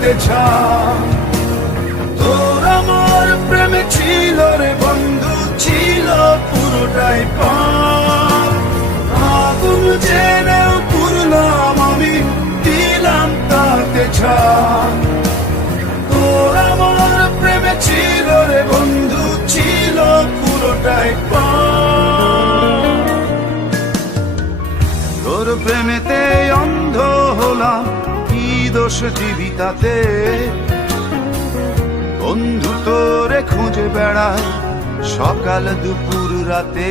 তাতে ছাপ দোষ দিবি তাতে বন্ধু তোরে খুঁজে বেড়ায় সকাল দুপুর রাতে।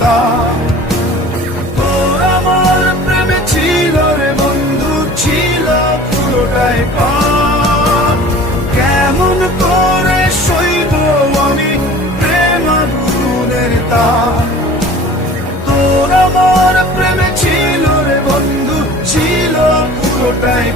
আগুনের তোর আমার প্রেমে ছিল রে বন্ধু, ছিল পুরোটাই পাপ। কেমন করে সইব আমি প্রেম আগুনের তাপ। তোর আমার প্রেমে ছিল রে বন্ধু, ছিল পুরোটাই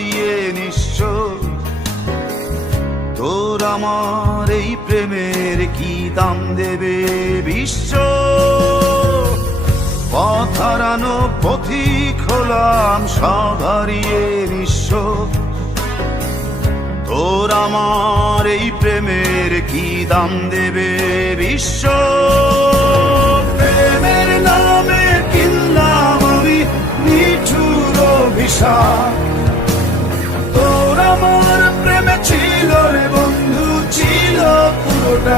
হারিয়ে নিশ্চ তোর আমার এই প্রেমের কি দাম দেবে বিশ্ব? পথ হারানো পথিক হলাম, সব হারিয়ে তোর আমার এই প্রেমের কি দাম দেবে বিশ্ব? প্রেমের নামে কিনলাম আমি নিঠুর অভিশাপ।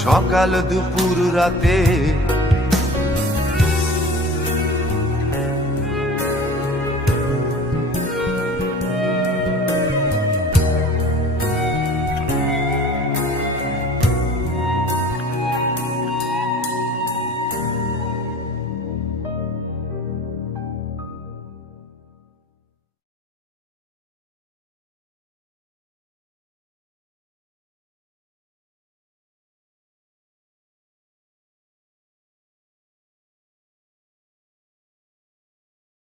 সকাল দুপুর রাতে